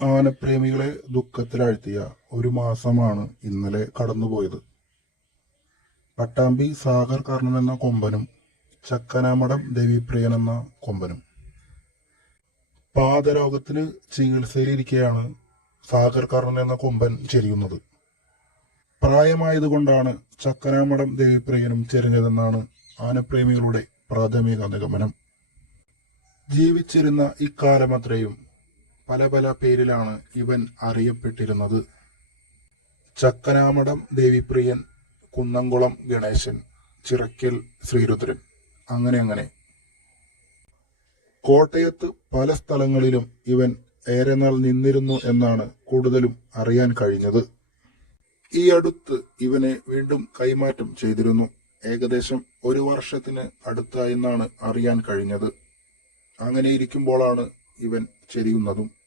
ആനപ്രേമികളെ ദുഃഖത്തിലാഴ്ത്തിയ ഒരു മാസമാണ് ഇന്നലെ കടന്നുപോയത്. പട്ടാമ്പി സാഗർ കർണൻ എന്ന കൊമ്പനും ചക്കനാമടം ദേവിപ്രിയൻ എന്ന കൊമ്പനും. പാദരോഗത്തിന് ചികിത്സയിലിരിക്കെയാണ് സാഗർ കർണൻ എന്ന കൊമ്പൻ ചെരിയുന്നത്. പ്രായമായതുകൊണ്ടാണ് ചക്കനാമടം ദേവിപ്രിയനും ചെരിഞ്ഞതെന്നാണ് ആനപ്രേമികളുടെ പ്രാഥമിക നിഗമനം. ജീവിച്ചിരുന്ന ഇക്കാലമത്രയും പല പല പേരിലാണ് ഇവൻ അറിയപ്പെട്ടിരുന്നത്. ചക്കനാമടം ദേവിപ്രിയൻ കുന്നംകുളം ഗണേശൻ ചിറക്കൽ ശ്രീരുദ്രൻ. അങ്ങനെ അങ്ങനെ. കോട്ടയത്ത് പല സ്ഥലങ്ങളിലും ഇവൻ ഏറെ നാൾ നിന്നിരുന്നു എന്നാണ് കൂടുതലും അറിയാൻ കഴിഞ്ഞത്. ഈ അടുത്ത് ഇവനെ വീണ്ടും കൈമാറ്റം ചെയ്തിരുന്നു. ഏകദേശം ഒരു വർഷത്തിന് അടുത്തായെന്നാണ് അറിയാൻ കഴിഞ്ഞത്. അങ്ങനെ ഇരിക്കുമ്പോഴാണ് ഇവൻ ചെരിയുന്നതും.